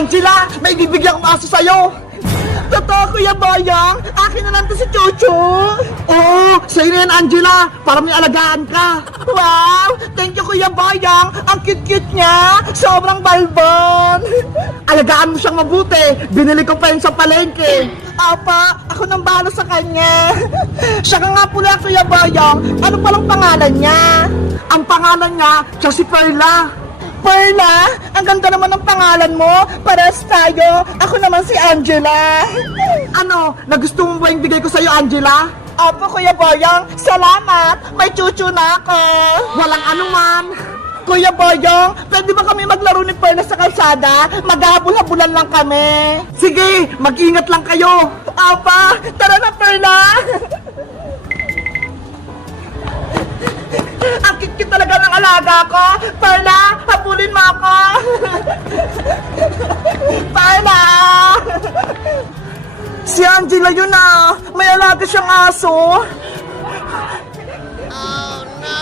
Angela, may bibigyan kong aso sa'yo. Totoo, Kuya Boyong. Akin na lang to si Chuchu. Oo, sa'yo na yan, Angela. Para may alagaan ka. Wow! Thank you, Kuya Boyong. Ang cute-cute niya. Sobrang balbon. Alagaan mo siyang mabuti. Binili ko pa yun sa palengke. Apa, ako nang bahala sa kanya. Siya ka nga pula, Kuya Boyong. Ano palang pangalan niya? Ang pangalan niya, siya si Perla. Perla, ang ganda naman ng pangalan mo. Pares tayo. Ako naman si Angela. Ano, nagustuhan mo ba yung bigay ko sa'yo, Angela? Opo, Kuya Boyong. Salamat. May chuchu na ako. Walang anuman. Kuya Boyong, pwede ba kami maglaro ni Perla sa kalsada? Maghahabol-habulan lang kami. Sige, mag-ingat lang kayo. Opa, tara na, Perla. Ang cute talaga ng alaga ko. Perla, habulin mo ako. Perla! Si Angela yun ah. May alaga siyang aso. Oh no!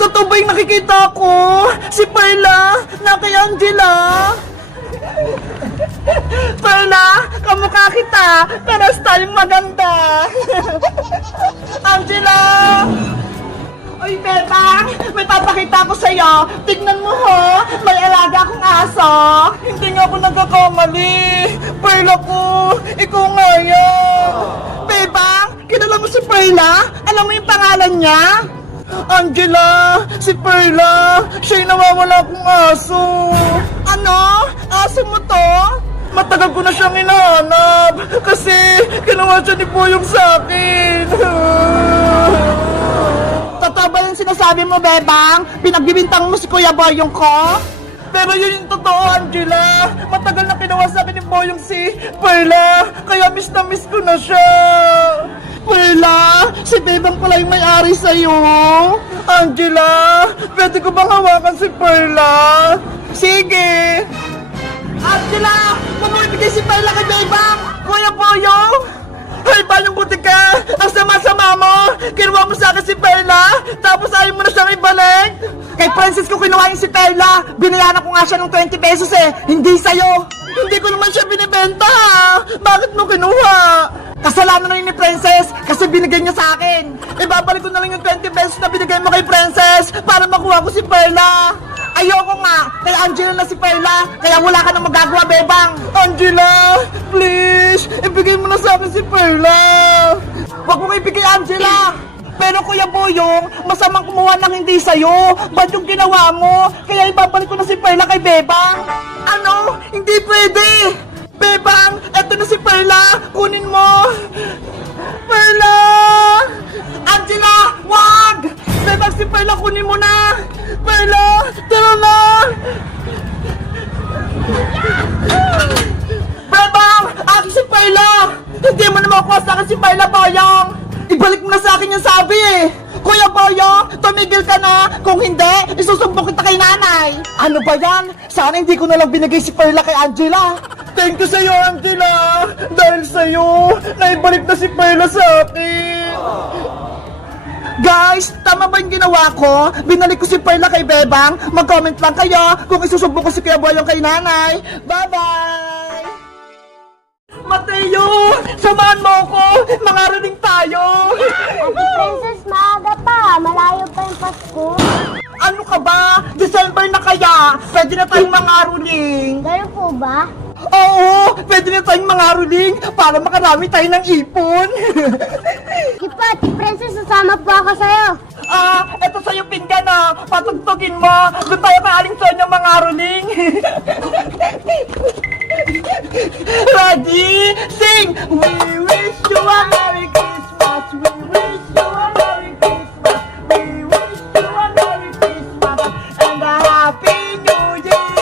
Totoo ba yung nakikita ko? Si Perla na kay Angela. Perla, kamukha kita. Paras tayong maganda. Angela! Uy, Bebang! May papakita ko sa'yo! Tignan mo ho! May alaga akong aso! Hindi nga ako nagkakamali! Perla ko! Ikaw nga yan! Bebang! Kilala mo si Perla? Alam mo yung pangalan niya? Angela! Si Perla! Siya'y nawawala akong aso! Ano? Aso mo to? Matagal ko na siyang hinahanap! Kasi ginawa siya ni Boyong sa akin! Totoo ba yung sinasabi mo, Bebang? Pinagbibintang mo si Kuya Boyong ko? Pero yun yung totoo, Angela. Matagal na ginawa sa akin ni Boyong si Perla. Kaya miss na miss ko na siya. Perla, si Bebang pala yung may-ari sa'yo. Angela, pwede ko bang hawakan si Perla? Sige. Angela, mamibigay si Perla kay Bebang. Kuya Boyong. Ay, Bayong Butika! Ang sama-sama mo! Kinuha mo sa akin si Perla, tapos ayaw mo na siyang ibalik! Kay Princess ko kinuha yung si Perla! Binayaran ko nga siya ng 20 pesos eh! Hindi sa'yo! Hindi ko naman siya binibenta ha! Bakit mo kinuha? Kasalanan na yun ni Princess kasi binigay niya sa akin! Ibabalik ko na lang yung 20 pesos na binigay mo kay Princess para makuha ko si Perla! Ayoko nga, kay Angela na si Perla, kaya wala ka nang magagawa, Bebang. Angela, please, ibigay mo na sa akin si Perla. Huwag mo ibigay, Angela. Pero Kuya Boyong, masamang kumuha ng hindi sa'yo. Ba't yung ginawa mo? Kaya ibabalik ko na si Perla kay Bebang. Ano? Hindi pwede. Bebang, eto na si Perla. Kunin mo. Perla! Angela, wag! Bebang, si Perla, kunin mo na. Perla, tara na! Bebang, akin si Perla! Hindi mo na makuha sa akin si Perla, Boyong! Ibalik mo na sa akin yung sabi eh! Kuya Boyong, tumigil ka na! Kung hindi, isusumbong kita kay nanay! Ano ba yan? Sana hindi ko na lang binigay si Perla kay Angela! Thank you sa'yo, Angela! Dahil sa'yo, naibalik na si Perla sa akin! Guys, tama ba yung ginawa ko? Binalik ko si Perla kay Bebang. Mag-comment lang kayo kung isusumbong ko si Kuya Boyong kay nanay. Bye-bye! Mateo! Samahan mo ko! Mangaraling tayo! Princess, maaga pa. Malayo pa yung Pasko. Ano ka ba? December na kaya? Pwede na tayong mangaruling. Ganun po ba? Oo! Pwede na tayong mangaruling para makarami tayo ng ipon. Kipat, Princess, sasama po ako sa'yo. Eto sa'yo pinggan na. Patugtugin mo. Doon tayo kaaling sa inyo mangaruling. Ready? Sing! We wish you a Merry Christmas. We wish you a Merry Christmas. We wish you a Merry Christmas and a Happy New Year.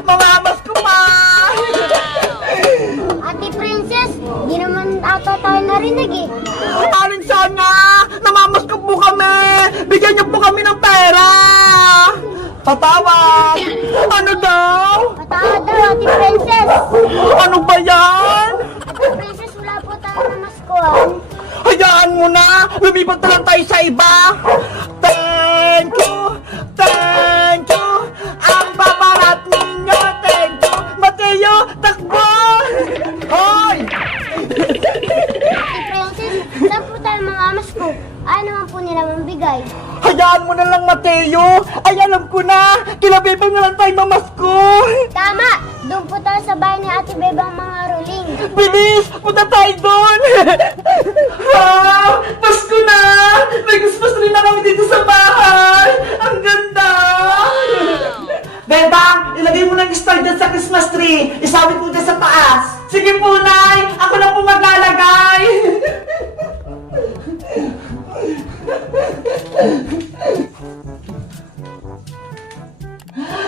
Mga mas ko pa! Ate Princess, di naman ata tayo narinig eh. Aling Sonya! Namamaskop po kami! Bigyan niyo po kami ng pera! Patawad! Ano daw? Patawad daw, Ate Princess. Ano ba yan? Ate Princess, wala po tayo na maskuhan. Hayaan mo na! Lumipat na lang tayo sa iba! Thank you! Thank you! Ang babarat ninyo! Thank you! alam ko na. Kila Bebang na lang tayo mamasko. Tama! Doon po tayo sa bahay ni Ate Bebang mga ruling. Bilis! Punta tayo doon! Ha? Pasko na! May Christmas tree na kami dito sa bahay! Ang ganda! Bebang, ilagay mo ng star dyan sa Christmas tree. Isawit mo dyan sa taas. Sige po, Nay! Ako lang po maglalagay!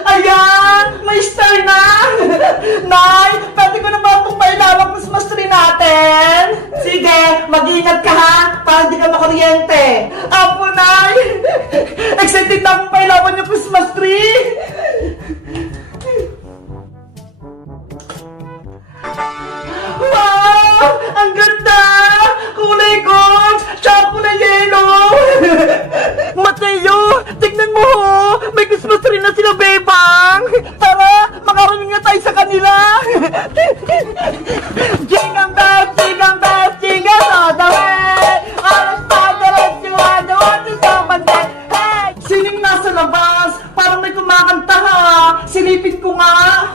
Ayan! May star na! Nay, pwede ko na ba itong pailawang Christmas tree natin? Sige, mag-iingat ka ha, para di ka makuryente. Apo, Nay! Excited na akong pailawan yung Christmas tree! Wow! Ang ganda! Kulay gold! Tsaka kulay yellow! Mateo! Tignan mo ho! May Christmas tree na sila, Bebang! Tara! Makarinig na tayo sa kanila! Jingle bells! Jingle bells! Jingle all the way! All the spiders you are the one to someone that hey! Sining nasa labas! Parang may kumakanta ha! Silipin ko nga!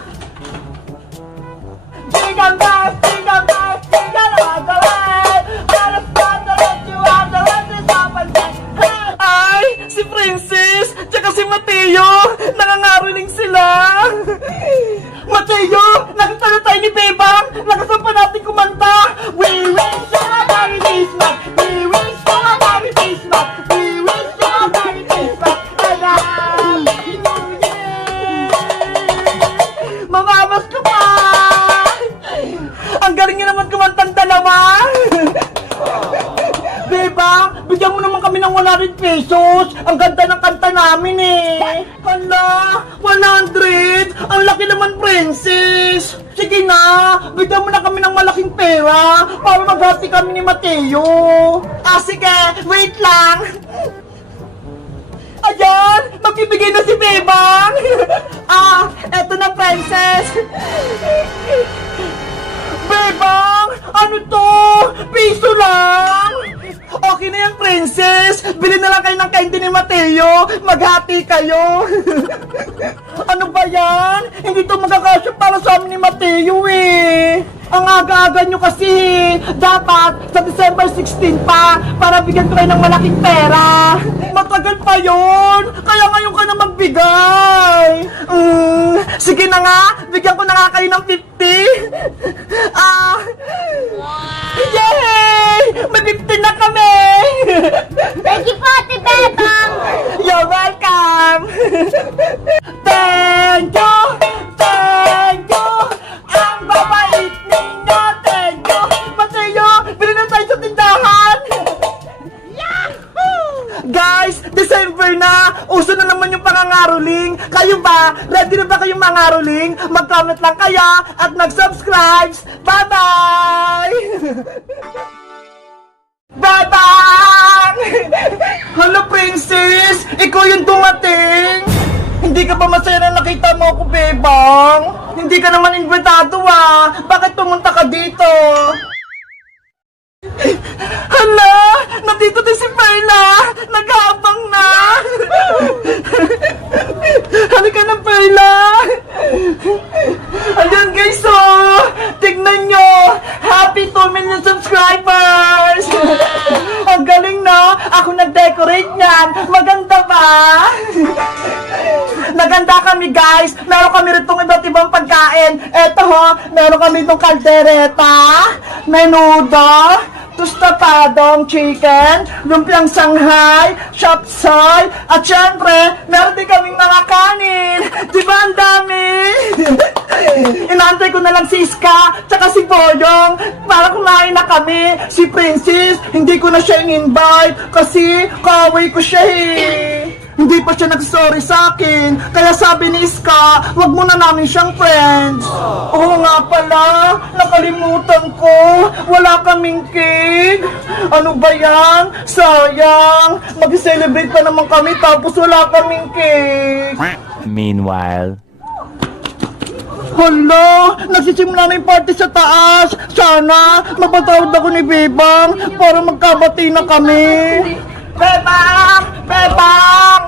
Jingle bells! Jingle bells! Jingle all the way! All the spiders you are the one to someone that hey! Ay! Si Princess! Tsaka si Mateo! Nangangariling sila! Mateo! Nakita na tayo ni Bebang! Lakasan pa natin kumanta! We wish you a Merry Christmas! We wish you a Merry Christmas! We wish you a Merry Christmas! And a Happy New Year! Mamamas ko pa! Ang galing niya naman kumantang dalawa! Bebang, bigyan mo naman kami ng 100 pesos. Ang ganda ng kanta namin eh. Hala, 100? Ang laki naman, Princess. Sige na, bigyan mo na kami ng malaking pera para maghati kami ni Mateo. Ah, sige, wait lang. Ayan, magbibigay na si Bebang. Ah, eto na, Princess. Bebang, ano to? Piso lang? Okay na yan, Princess. Bili na lang kayo ng candy ni Mateo. Maghati kayo. Ano ba yan? Hindi to magkakasya para sa amin ni Mateo eh. Ang aga-aga nyo kasi. Dapat sa December 16 pa para bigyan ko kayo ng malaking pera. Matagal pa yun. Kaya ngayon ka na magbigay. Sige na nga. Bigyan ko na nga kayo ng 50. Ah. Yay! May 50 na kami! Thank you po, Ate Bebang! You're welcome! Thank you! Thank you! Ang babait ninyo! Thank you! Mateo, bili na tayo sa tindahan! Yahoo! Guys, December na! Uso na naman yung pangangaroling! Kayo ba? Ready na ba kayong mangaroling? Mag-comment lang kayo at mag-subscribe! Bye-bye! Bebang! Hello, Princess! Ikaw yung dumating! Hindi ka ba masaya na nakita mo ako, Bebang? Hindi ka naman invitado ah! Bakit pumunta ka dito? Hala! Nandito din si Perla! Nag-aabang na! Halika na, Perla! Ayan guys, oh! Tignan nyo! Happy 2 million subscribers! Ang galing, no? Ako nag-decorate niyan! Maganda ba? Naganda kami, guys! Meron kami ritong iba't ibang pagkain. Eto, ho! Meron kami itong kaldereta, menudo, tustapadong chicken, lumpiang Shanghai, shopsai, at syempre, meron din kaming mga kanin. Di ba ang dami? Inaantay ko na lang si Iska, tsaka si Boyong, para kumain na kami. Si Princess, hindi ko na siya in-invite, kasi kaaway ko siya eh. Hindi pa siya nag-sorry sa akin. Kaya sabi ni Iska, wag mo na namin siyang friends. Oo nga pala, nakalimutan ko. Wala kaming cake. Ano ba yan? Sayang. Mag-celebrate pa naman kami tapos wala kaming cake. Meanwhile. Hala, nagsisimula na yung party sa taas. Sana, mapatawad ako ni Bebang para magkabati na kami. Bebang! Bebang!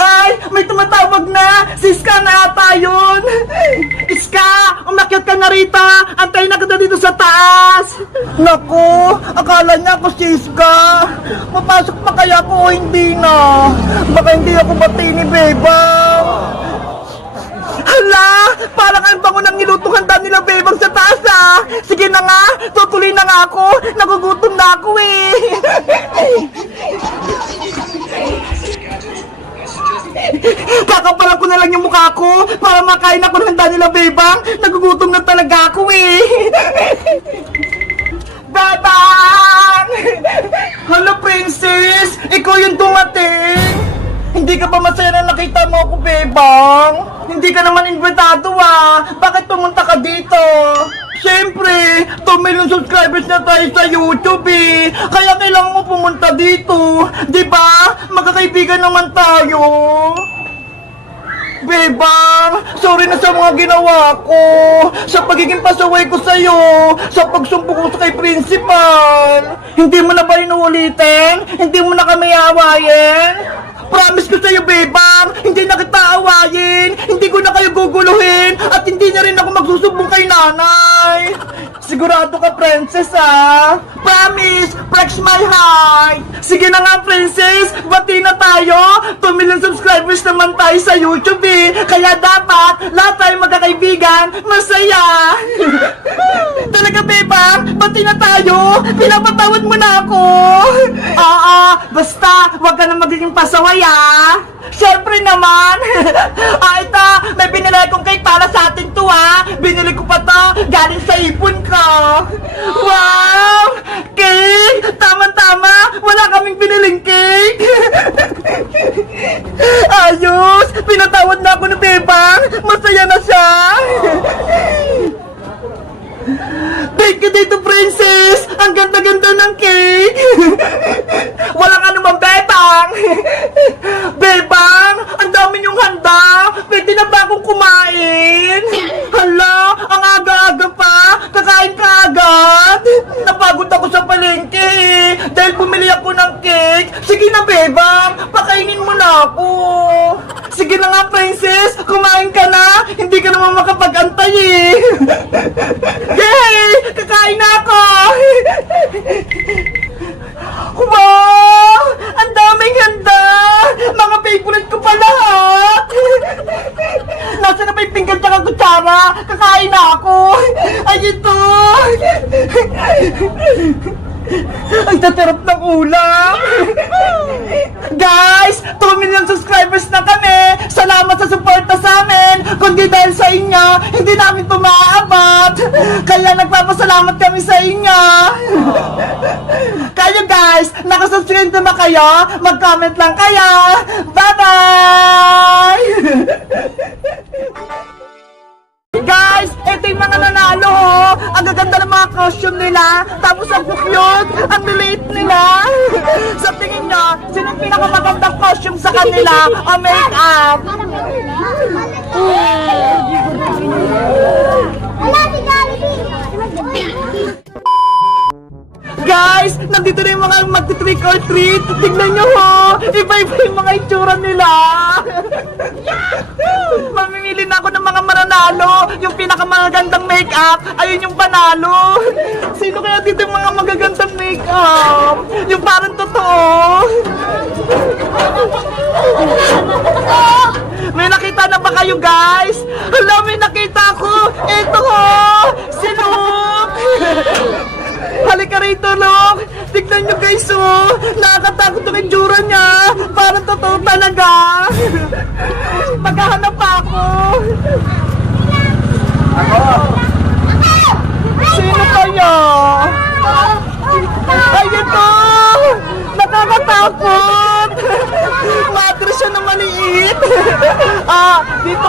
Ay, may tumatawag na! Si Iska na ata yun! Iska! Umakyat ka na rito! Antayin na kita dito sa taas! Naku! Akala niya ako si Iska! Mapasok pa kaya ako o hindi na? Baka hindi ako bati ni Bebang! Hala! Parang ang bango ng nilutong handa nila Bebang sa taas ah! Sige na nga! Tutuloy na nga ako! Nagugutom na ako eh! Kakapalan ko na lang yung mukha ko para makain ako ng handa nila Bebang! Nagugutom na talaga ako eh! Bebang! Hello Princess! Ikaw yung dumating! Hindi ka ba masaya na nakita mo ako, Bebang? Hindi ka naman invitado ah! Bakit pumunta ka dito? Siyempre, 2 million subscribers na tayo sa YouTube eh! Kaya kailangan mo pumunta dito! Diba? Magkakaibigan naman tayo! Bebang, sorry na sa mga ginawa ko, sa pagiging pasaway ko sa'yo, sa pagsumpo ko sa kay principal. Hindi mo na ba inuulitin? Hindi mo na kami aawayin? Promise ko sa'yo, Bebang, hindi na kita awayin, hindi ko na kayo guguluhin, at hindi na rin ako magsusumbong kay nanay. Sigurado ka, princess, ah? Promise, flex my heart. Sige na nga, princess, bati na tayo. 2 million subscribers naman tayo sa YouTube eh. Kaya dapat, lahat tayo magkakaibigan, masaya. Talaga, Bebang, bati na tayo. Pinapatawad mo na ako. Oo, basta, wag ka na magiging pasaway, ah. Siyempre naman. Ito, may binili kong cake para sa atin to, ah. Binili ko pa to, galing sa ipon ko. Wow! Cake! Tama-tama! Wala kaming biniling cake! Ayos! Pinatawad na ako ni Bebang! Masaya na siya! Thank you dito, princess! Ang ganda-ganda ng cake! Walang anumang Bebang! Bebang! Ang dami niyong handa! Pwede na ba akong kumain? Hala! Ang aga-aga pa! Kakain ka agad! Napagod ako sa palengke eh! Dahil bumili ako ng cake! Sige na, Bebang! Pakainin mo na ako! Sige na nga, princess! Kumain ka na! Hindi ka naman makapag-antay eh! Yay! Kakain na ako! Wow! Ang daming handa! Mga favorite ko pa lahat! Nasaan na ba yung pinggan tsaka kutsara? Kakain na ako! Ay, ito! Ang tatarap ng ulam! Guys! 2 million subscribers na kami! Salamat sa suporta sa amin! Kundi dahil sa inyo, hindi namin ito maaabot! Kaya nagpapasalamat kami sa inyo! Kayo guys, nakasubscribe na ba kayo? Mag-comment lang kayo! Bye-bye! Guys, ito yung mga nanalo oh. Ang gaganda ng mga costume nila. Tapos ang cute, ang liliit nila. Sa tingin nyo, sino yung pinakamagandang costume sa kanila o make-up? Guys, nandito na yung mga magti-trick or treat. Tignan nyo ho, iba-iba yung mga itsura nila. Mamimili na ako ng mga mananalo. Yung pinakamagandang make-up, ayun yung panalo. Sino kaya dito yung mga magagandang make-up? Yung parang totoo. May nakita na ba kayo guys? Hala, may nakita ko. Ito ho, si Luke. Halika rito, Luke. Tignan nyo guys, oh. Nakakatakot yung itsura niya. Parang totoo talaga. Maghahanap pa ako. Sino kaya? Ay, ito! Nakakatakot! Madre siya na maliit! Dito